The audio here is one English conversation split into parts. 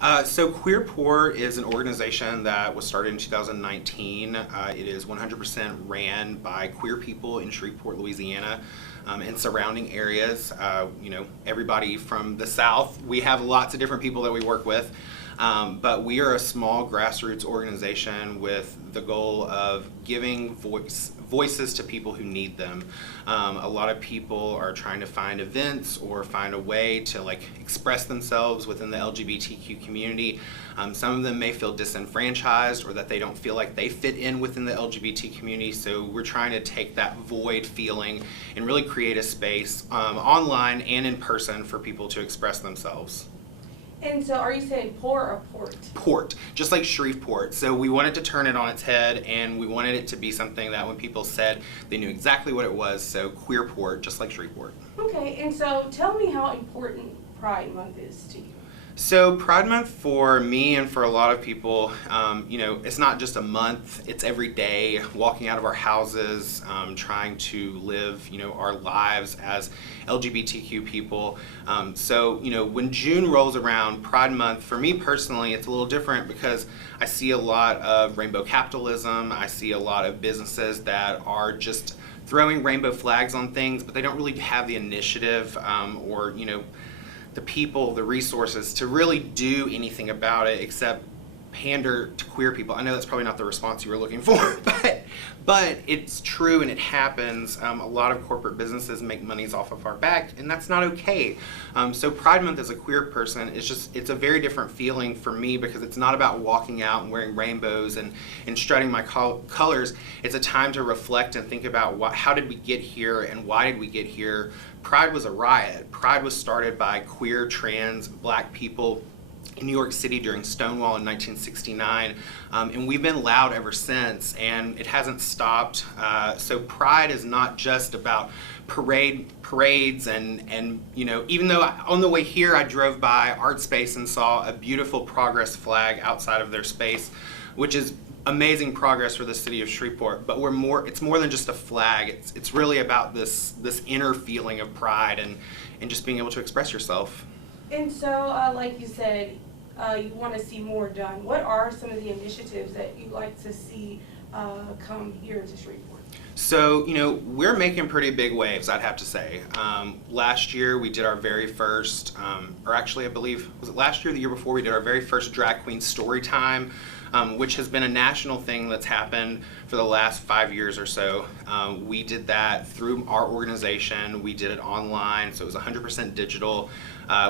So Queerport is an organization that was started in 2019. It is 100% ran by queer people in Shreveport, Louisiana, and surrounding areas. Everybody from the South. We have lots of different people that we work with, but we are a small grassroots organization with the goal of giving voices to people who need them. A lot of people are trying to find events or find a way to express themselves within the LGBTQ community. Some of them may feel disenfranchised or that they don't feel like they fit in within the LGBT community, so we're trying to take that void feeling and really create a space online and in person for people to express themselves. And so are you saying port or port? Port, just like Shreveport. So we wanted to turn it on its head, and we wanted it to be something that when people said, they knew exactly what it was. So Queerport, just like Shreveport. Okay, and so tell me how important Pride Month is to you. So Pride Month for me and for a lot of people, it's not just a month, it's every day, walking out of our houses, trying to live, our lives as LGBTQ people. When June rolls around, Pride Month, for me personally, it's a little different because I see a lot of rainbow capitalism. I see a lot of businesses that are just throwing rainbow flags on things, but they don't really have the initiative or the people, the resources to really do anything about it except pander to queer people. I know that's probably not the response you were looking for, but it's true and it happens. A lot of corporate businesses make monies off of our back, and that's not okay. So Pride Month as a queer person it's a very different feeling for me because it's not about walking out and wearing rainbows and strutting my colors. It's a time to reflect and think about how did we get here and why did we get here. Pride was a riot. Pride was started by queer, trans, black people in New York City during Stonewall in 1969, and we've been loud ever since, and it hasn't stopped. So Pride is not just about parades and even though on the way here I drove by Art Space and saw a beautiful Progress flag outside of their space, which is amazing progress for the city of Shreveport, but it's more than just a flag. It's really about this inner feeling of pride and just being able to express yourself. And so, like you said, you want to see more done. What are some of the initiatives that you'd like to see come here to Shreveport? So, we're making pretty big waves, I'd have to say. Last year we did our very first, or actually I believe, was it last year or the year before, we did our very first drag queen story time, which has been a national thing that's happened for the last 5 years or so. We did that through our organization. We did it online, so it was 100% digital.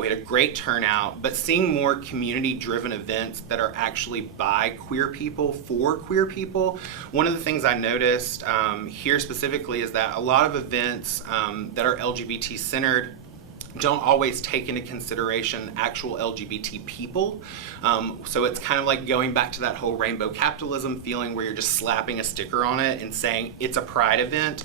We had a great turnout, but seeing more community-driven events that are actually by queer people, for queer people. One of the things I noticed here specifically is that a lot of events that are LGBT-centered don't always take into consideration actual LGBT people. So it's kind of like going back to that whole rainbow capitalism feeling where you're just slapping a sticker on it and saying it's a pride event.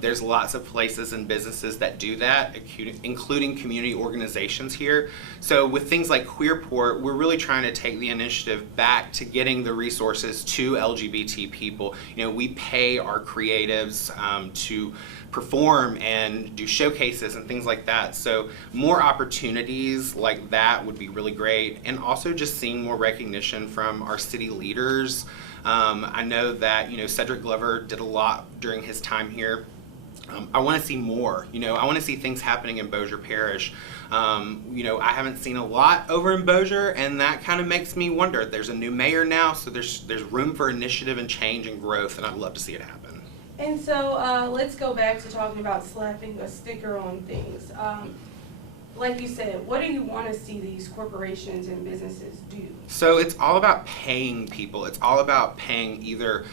There's lots of places and businesses that do that, including community organizations here. So with things like Queerport, we're really trying to take the initiative back to getting the resources to LGBT people. We pay our creatives to perform and do showcases and things like that. So more opportunities like that would be really great, and also just seeing more recognition from our city leaders. I know that Cedric Glover did a lot during his time here. I want to see more. I want to see things happening in Bossier Parish. I haven't seen a lot over in Bossier, and that kind of makes me wonder. There's a new mayor now, so there's room for initiative and change and growth, and I'd love to see it happen. And so let's go back to talking about slapping a sticker on things. Like you said, what do you want to see these corporations and businesses do? So it's all about paying people. It's all about paying either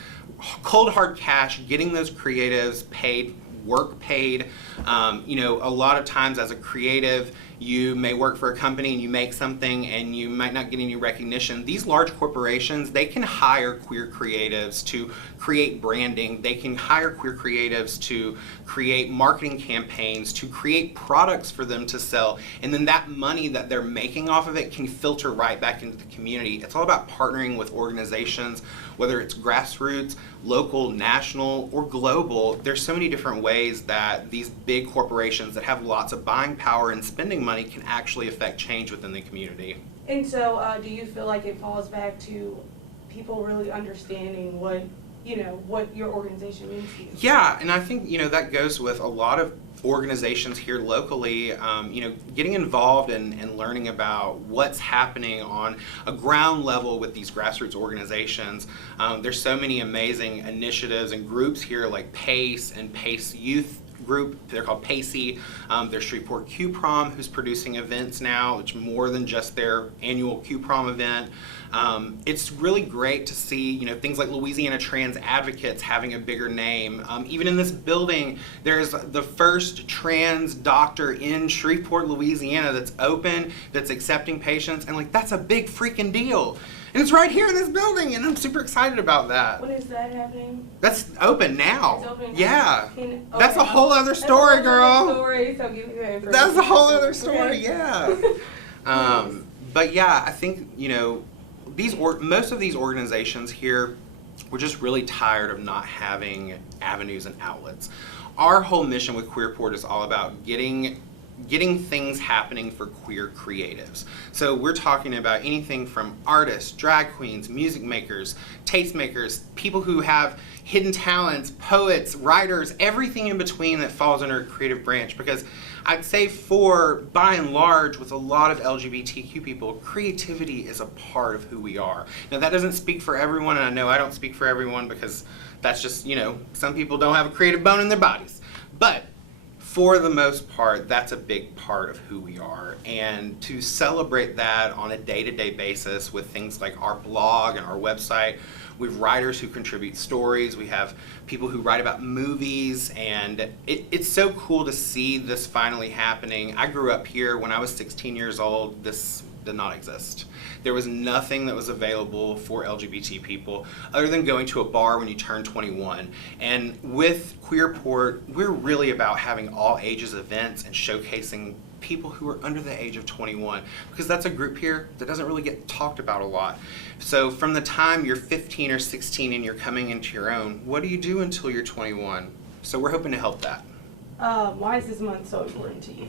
cold hard cash, getting those creatives paid, work paid. A lot of times as a creative, you may work for a company and you make something and you might not get any recognition. These large corporations, they can hire queer creatives to create branding. They can hire queer creatives to create marketing campaigns, to create products for them to sell. And then that money that they're making off of it can filter right back into the community. It's all about partnering with organizations, whether it's grassroots, local, national, or global. There's so many different ways that these big corporations that have lots of buying power and spending money can actually affect change within the community. And so, do you feel like it falls back to people really understanding what your organization means to you? Yeah, and I think, that goes with a lot of organizations here locally, getting involved and learning about what's happening on a ground level with these grassroots organizations. There's so many amazing initiatives and groups here like PACE and PACE Youth Group. They're called PACey. There's Shreveport Q-Prom, who's producing events now. It's more than just their annual Q-Prom event. It's really great to see, things like Louisiana Trans Advocates having a bigger name. Even in this building, there's the first trans doctor in Shreveport, Louisiana that's open, that's accepting patients, and that's a big freaking deal. And it's right here in this building, and I'm super excited about that. When is that happening? That's open now. It's open now. Yeah. Okay. That's a whole other story, girl. Story, so give me that information. That's a whole other story, Okay. yeah. But yeah, I think, most of these organizations here, we're just really tired of not having avenues and outlets. Our whole mission with Queerport is all about getting things happening for queer creatives. So we're talking about anything from artists, drag queens, music makers, tastemakers, people who have hidden talents, poets, writers, everything in between that falls under a creative branch. Because I'd say by and large, with a lot of LGBTQ people, creativity is a part of who we are. Now that doesn't speak for everyone, and I know I don't speak for everyone because that's just, some people don't have a creative bone in their bodies. But for the most part, that's a big part of who we are. And to celebrate that on a day-to-day basis with things like our blog and our website, we have writers who contribute stories, we have people who write about movies, and it's so cool to see this finally happening. I grew up here. When I was 16 years old, this did not exist. There was nothing that was available for LGBT people other than going to a bar when you turn 21. And with Queerport, we're really about having all ages events and showcasing people who are under the age of 21, because that's a group here that doesn't really get talked about a lot. So from the time you're 15 or 16 and you're coming into your own, what do you do until you're 21? So we're hoping to help that. Why is this month so important to you?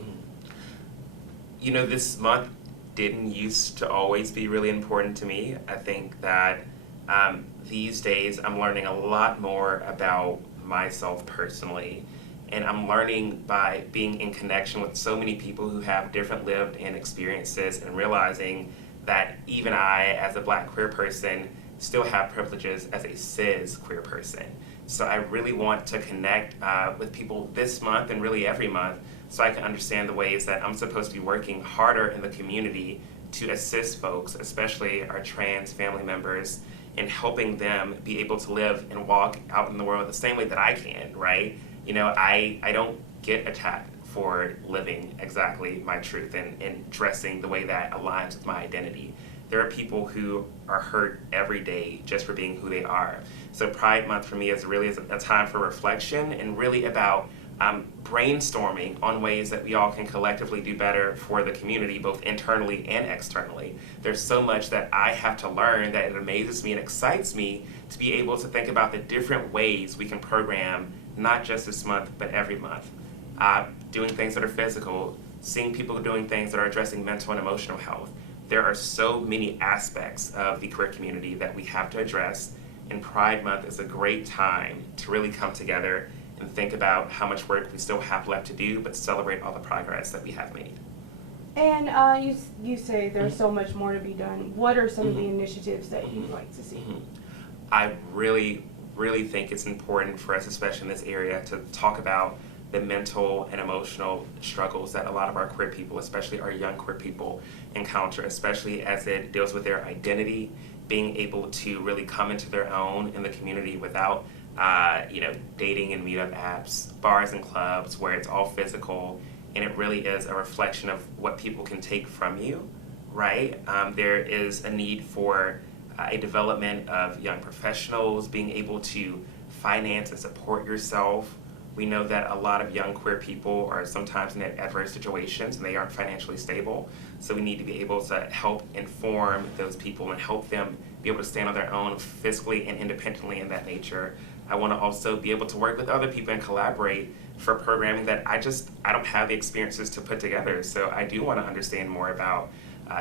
This month didn't used to always be really important to me. I think that these days I'm learning a lot more about myself personally, and I'm learning by being in connection with so many people who have different lived in experiences, and realizing that even I, as a Black queer person, still have privileges as a cis queer person. So I really want to connect with people this month and really every month, so I can understand the ways that I'm supposed to be working harder in the community to assist folks, especially our trans family members, in helping them be able to live and walk out in the world the same way that I can, right? I don't get attacked for living exactly my truth and dressing the way that aligns with my identity. There are people who are hurt every day just for being who they are. So Pride Month for me is really a time for reflection, and really about brainstorming on ways that we all can collectively do better for the community, both internally and externally. There's so much that I have to learn that it amazes me and excites me to be able to think about the different ways we can program, not just this month, but every month. Doing things that are physical, seeing people doing things that are addressing mental and emotional health. There are so many aspects of the queer community that we have to address, and Pride Month is a great time to really come together and think about how much work we still have left to do, but celebrate all the progress that we have made. And you say there's so much more to be done. What are some of the initiatives that you'd like to see? I really think it's important for us, especially in this area, to talk about the mental and emotional struggles that a lot of our queer people, especially our young queer people, encounter, especially as it deals with their identity, being able to really come into their own in the community without dating and meetup apps, bars and clubs where it's all physical, and it really is a reflection of what people can take from you, right? There is a need for a development of young professionals being able to finance and support yourself. We know that a lot of young queer people are sometimes in adverse situations and they aren't financially stable. So we need to be able to help inform those people and help them be able to stand on their own physically and independently in that nature. I want to also be able to work with other people and collaborate for programming that I don't have the experiences to put together. So I do want to understand more about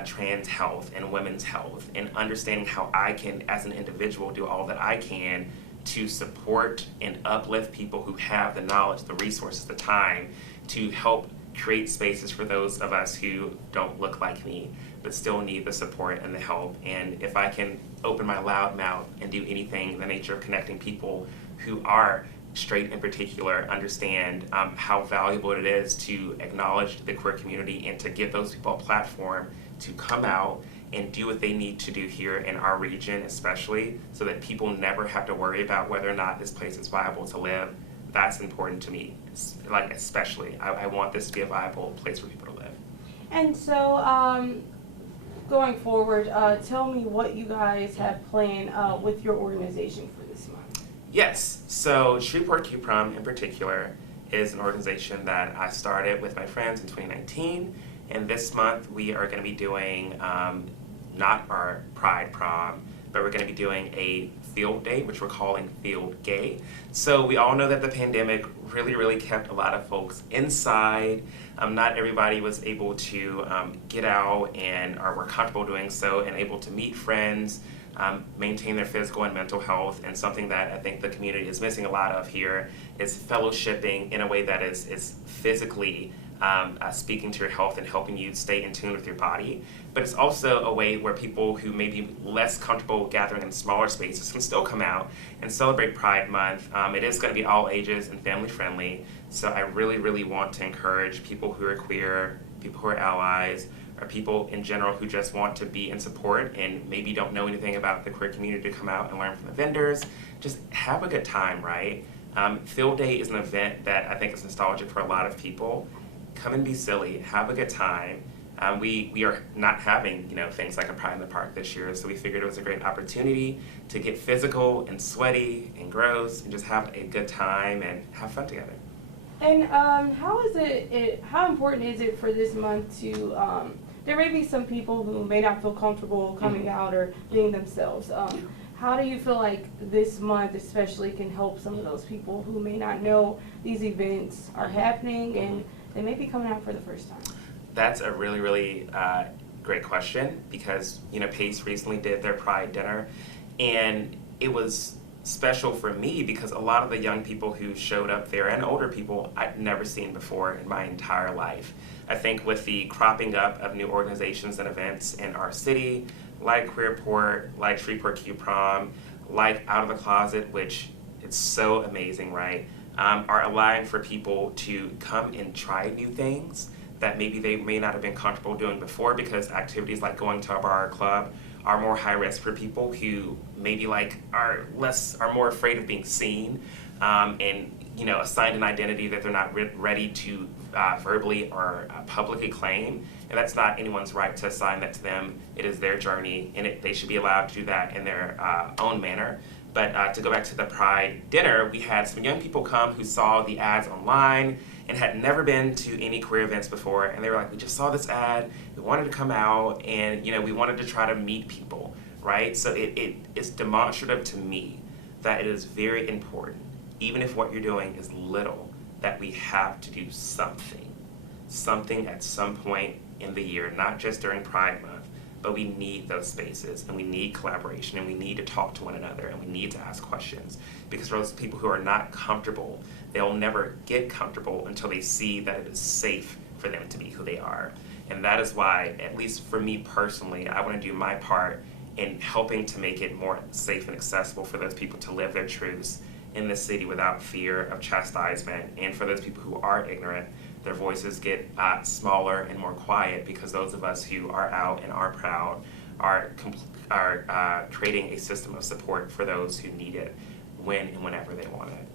trans health and women's health, and understanding how I can, as an individual, do all that I can to support and uplift people who have the knowledge, the resources, the time to help create spaces for those of us who don't look like me but still need the support and the help. And if I can open my loud mouth and do anything in the nature of connecting people who are straight in particular, understand how valuable it is to acknowledge the queer community and to give those people a platform to come out and do what they need to do here in our region, especially, so that people never have to worry about whether or not this place is viable to live. That's important to me, like especially. I want this to be a viable place for people to live. And so, going forward, tell me what you guys have planned with your organization for this month. Yes, so Shreveport Q-Prom in particular is an organization that I started with my friends in 2019, and this month we are going to be doing not our Pride Prom, but we're going to be doing a field day, which we're calling Field Gay. So we all know that the pandemic really kept a lot of folks inside. Not everybody was able to get out and or were comfortable doing so and able to meet friends, maintain their physical and mental health. And something that I think the community is missing a lot of here is fellowshipping in a way that is physically speaking to your health and helping you stay in tune with your body. But it's also a way where people who may be less comfortable gathering in smaller spaces can still come out and celebrate Pride Month. It is going to be all ages and family friendly. So I really want to encourage people who are queer, people who are allies, or people in general who just want to be in support and maybe don't know anything about the queer community to come out and learn from the vendors. Just have a good time, right? Field Day is an event that I think is nostalgic for a lot of people. Come and be silly, have a good time. We are not having things like a Pride in the Park this year, so we figured it was a great opportunity to get physical and sweaty and gross and just have a good time and have fun together. And how important is it for this month to, there may be some people who may not feel comfortable coming out or being themselves. How do you feel like this month especially can help some of those people who may not know these events are happening and they may be coming out for the first time? That's a really great question, because Pace recently did their Pride dinner, and it was special for me because a lot of the young people who showed up there and older people I'd never seen before in my entire life. I think with the cropping up of new organizations and events in our city, like Queerport, like Shreveport Q-Prom, like Out of the Closet, which it's so amazing, right? Are allowing for people to come and try new things that maybe they may not have been comfortable doing before, because activities like going to a bar or club are more high risk for people who maybe are more afraid of being seen and assigned an identity that they're not ready to verbally or publicly claim. And that's not anyone's right to assign that to them. It is their journey, and they should be allowed to do that in their own manner. But to go back to the Pride dinner, we had some young people come who saw the ads online and had never been to any queer events before, and they were like, we just saw this ad, we wanted to come out, and we wanted to try to meet people, right? So it is demonstrative to me that it is very important, even if what you're doing is little, that we have to do something at some point in the year, not just during Pride Month. But we need those spaces, and we need collaboration, and we need to talk to one another, and we need to ask questions. Because for those people who are not comfortable, they'll never get comfortable until they see that it is safe for them to be who they are. And that is why, at least for me personally, I want to do my part in helping to make it more safe and accessible for those people to live their truths in the city without fear of chastisement. And for those people who are ignorant, their voices get smaller and more quiet, because those of us who are out and are proud are creating a system of support for those who need it when and whenever they want it.